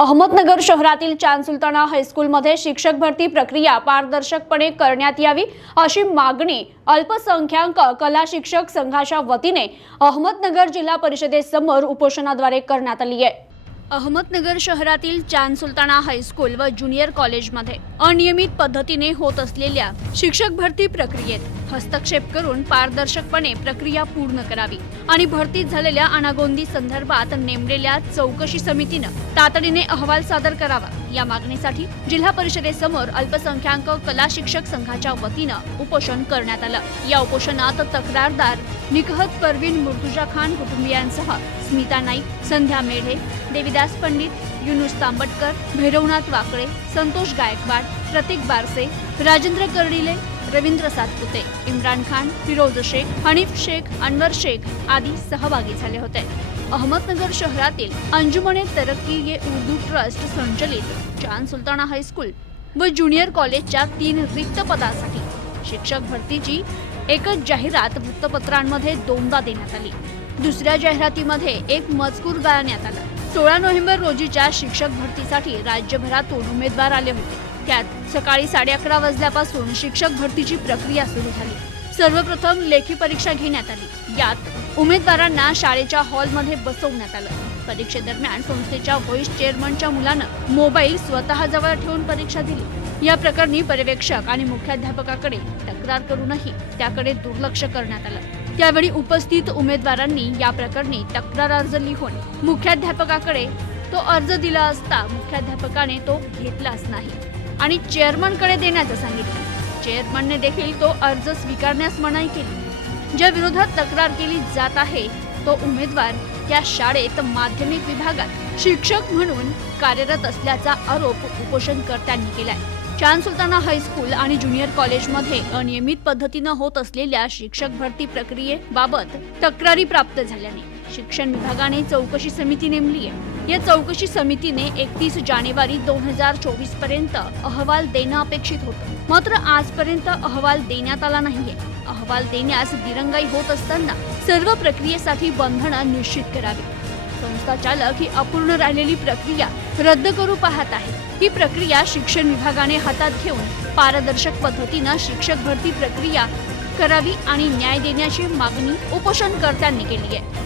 अहमदनगर शहरातील चांद सुलताना हायस्कूलमध्ये शिक्षक भरती प्रक्रिया पारदर्शकपणे करण्यात यावी अशी मागणी अल्पसंख्याक कला शिक्षक संघाच्या वतीने अहमदनगर जिल्हा परिषदेसमोर उपोषणाद्वारे करण्यात आली आहे. अहमदनगर शहरातील चांद सुलताना हायस्कूल व ज्युनियर कॉलेजमध्ये अनियमित पद्धतीने होत असलेल्या शिक्षक भरती प्रक्रियेत हस्तक्षेप करून पारदर्शकपणे प्रक्रिया पूर्ण करावी आणि भरतीत झालेल्या अनागोंदी संदर्भात नेमलेल्या चौकशी समितीनं तातडीने अहवाल सादर करावा. या मागणीसाठी जिल्हा परिषदेसमोर अल्पसंख्याक कला शिक्षक संघाच्या वतीनं उपोषण करण्यात आलं. या उपोषणात तक्रारदार निकहत परवीन मुर्तुजा खान कुटुंबियांसह स्मिता नाईक संध्या मेढे देविदास पंडित युनुस तांबटकर भैरवनाथ वाकळे संतोष गायकवाड प्रतीक बारसे राजेंद्र कर्डिले रवींद्र सातपुते इम्रान खान फिरोज शेख हनीफ शेख अनवर शेख आदी सहभागी झाले होते. अहमदनगर शहरातील अंजुमने तरक्की ये उर्दू ट्रस्ट संचलित जान सुलताना हायस्कूल व ज्युनियर कॉलेजच्या तीन रिक्त पदासाठी शिक्षक भरतीची एकच जाहिरात वृत्तपत्रांमध्ये दोनदा देण्यात आली. दुसऱ्या जाहिरातीमध्ये एक मजकूर गाळण्यात आला. सोळा नोव्हेंबर रोजीच्या शिक्षक भरतीसाठी राज्यभरातून उमेदवार आले होते. त्यात सकाळी साडे अकरा वाजल्यापासून शिक्षक भरतीची प्रक्रिया सुरू झाली. सर्वप्रथम लेखी परीक्षा घेण्यात आली. यात उमेदवारांना शाळेच्या हॉलमध्ये बसवण्यात आलं. परीक्षेदरम्यान संस्थेच्या व्हॉइस चेअरमनच्या मुलानं मोबाईल स्वतःजवळ ठेवून परीक्षा दिली. या प्रकरणी पर्यवेक्षक आणि मुख्याध्यापकाकडे तक्रार करूनही त्याकडे दुर्लक्ष करण्यात आलं. त्यावेळी उपस्थित उमेदवारांनी या प्रकरणी तक्रार अर्ज लिहून मुख्याध्यापकाकडे तो अर्ज दिला असता मुख्याध्यापकाने तो घेतलाच नाही. आणि चेअरमनकडे देण्याचं सांगितलं. चेअरमनने देखील तो अर्ज स्वीकारण्यास मनाई केली. ज्या विरोधात तक्रार केली जात आहे तो उमेदवार त्या शाळेत माध्यमिक विभागात शिक्षक म्हणून कार्यरत असल्याचा आरोप उपोषणकर्त्यांनी केलाय. चान सुलताना हायस्कूल आणि ज्युनियर कॉलेजमध्ये अनियमित पद्धतीनं होत असलेल्या शिक्षक भरती प्रक्रियेबाबत तक्रारी प्राप्त झाल्याने शिक्षण विभागाने चौकशी समिती नेमली आहे. या चौकशी समितीने एकतीस जानेवारी दोन हजार चोवीसपर्यंत अहवाल देणं अपेक्षित होतं. मात्र आजपर्यंत अहवाल देण्यात आला नाहीये. अहवाल देण्यास दिरंगाई होत असताना सर्व प्रक्रियेसाठी बंधनं निश्चित करावी संस्था चालक ही अपूर्ण राहिलेली प्रक्रिया रद्द करू पाहत आहे. ही प्रक्रिया शिक्षण विभागाने हातात घेऊन पारदर्शक पद्धतीनं शिक्षक भरती प्रक्रिया करावी आणि न्याय देण्याची मागणी उपोषणकर्त्यांनी केली आहे.